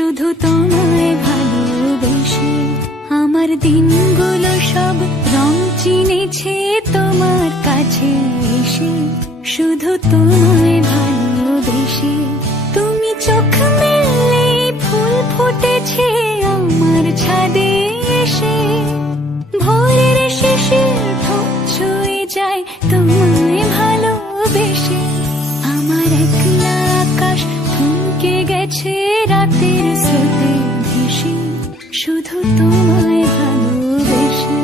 শুধু তোমায় ভালোবেসে। আমার দিনগুলো সব রং চিনেছে তোমার কাছে এসে, শুধু তোমায় ভালোবেসে। তুমি চোখ মেললে ফুল ফুটেছে আমার ছাদে এসে, ভোরের শিশির ঠোঁট ছুঁয়ে যায় তোমায় ভালোবেসে। আমার একলা আকাশ থমকে গেছে রাতের স্রোতে ভেসে, শুধু তোমায় ভালোবেসে।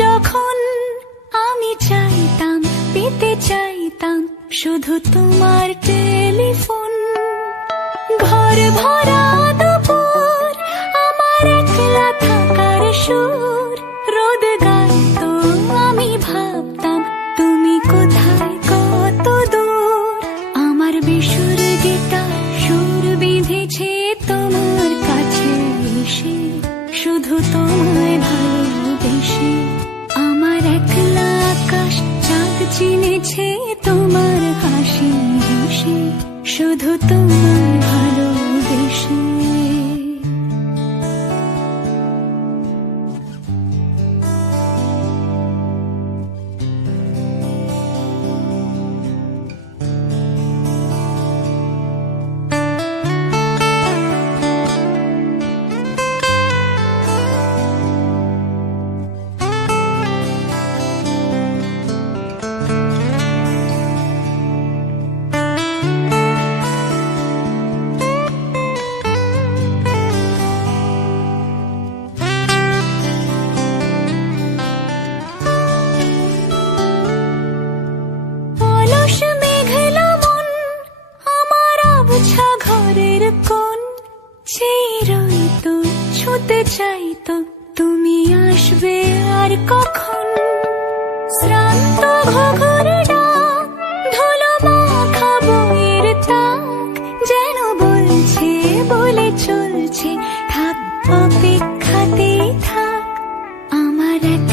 যখন আমি চাইতাম, পেতে চাইতাম শুধু তোমার টেলিফোন। ঘর ভরা দুপুর, আমার একলা থাকার সুর, রোদ গাইতো আমি ভাবতাম তুমি কোথায় কত দূর। আমার বেসুর গিটার সুর বিঁধেছে তোমার কাছে এসে, শুধু তোমায় ভালোবেসে। আমার একলা আকাশ চাঁদ চিনেছে তোমার হাসি হেসে, শুধু তোমায় ভালোবেসে। ঘরের কোণ চিরইতো ছুতে চাইতো তুমি আসবে আর কখন। শ্রান্ত ঘুঘুর ডাক, ধুলো মাখা বইয়ের তাক, যেন বলছে বলে চলছে থাক অপেক্ষাতেই থাক। আমার এক